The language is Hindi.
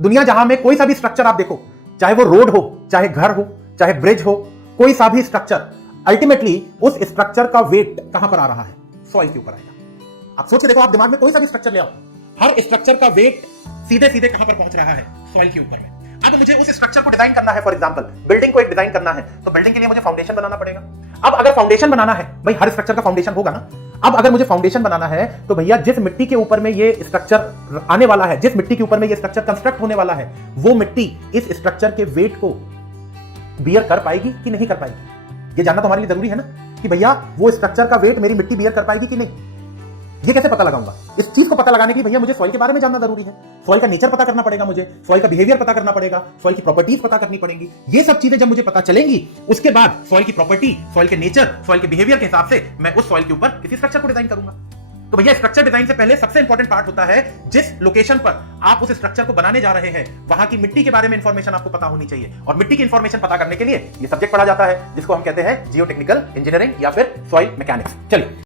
दुनिया जहां में कोई सा भी स्ट्रक्चर आप देखो, चाहे वो रोड हो, चाहे घर हो, चाहे ब्रिज हो, कोई सा भी स्ट्रक्चर, अल्टीमेटली उस स्ट्रक्चर का वेट कहां पर आ रहा है? सॉइल के ऊपर आएगा। आप सोच के देखो, आप दिमाग में कोई सा भी स्ट्रक्चर ले आओ, हर स्ट्रक्चर का वेट सीधे सीधे कहां पर पहुंच रहा है? सॉइल के ऊपर में। अब मुझे उस स्ट्रक्चर को डिजाइन करना है, फॉर एग्जांपल बिल्डिंग को एक डिजाइन करना है, तो बिल्डिंग के लिए मुझे फाउंडेशन बनाना पड़ेगा। अब अगर फाउंडेशन बनाना है, भाई हर स्ट्रक्चर का फाउंडेशन होगा ना। अब अगर मुझे फाउंडेशन बनाना है तो भैया जिस मिट्टी के ऊपर में ये स्ट्रक्चर आने वाला है, जिस मिट्टी के ऊपर में ये स्ट्रक्चर कंस्ट्रक्ट होने वाला है, वो मिट्टी इस स्ट्रक्चर के वेट को बियर कर पाएगी कि नहीं कर पाएगी? ये जानना तो हमारे लिए जरूरी है ना कि भैया वो स्ट्रक्चर का वेट मेरी मिट्टी बियर कर पाएगी कि नहीं। ये कैसे पता लगाऊंगा? इस चीज को पता लगाने के लिए भैया मुझे सॉइल के बारे में जानना जरूरी है। सॉइल का नेचर पता करना पड़ेगा, मुझे सॉइल का बिहेवियर पता करना पड़ेगा, सॉइल की प्रॉपर्टीज पता करनी पड़ेंगी। ये सब चीजें जब मुझे पता चलेंगी, उसके बाद सॉइल की प्रॉपर्टी, सॉइल के नेचर, सॉइल के बिहेवियर के हिसाब से मैं उस सॉइल के ऊपर किसी स्ट्रक्चर को डिजाइन करूंगा। तो भैया स्ट्रक्चर डिजाइन से पहले सबसे इंपॉर्टेंट पार्ट होता है, जिस लोकेशन पर आप उस स्ट्रक्चर को बनाने जा रहे हैं, वहां की मिट्टी के बारे में इंफॉर्मेशन आपको पता होनी चाहिए। और मिट्टी की इंफॉर्मेशन पता करने के लिए ये सब्जेक्ट पढ़ा जाता है, जिसको हम कहते हैं जियोटेक्निकल इंजीनियरिंग या फिर सॉइल मैकेनिक्स। चलिए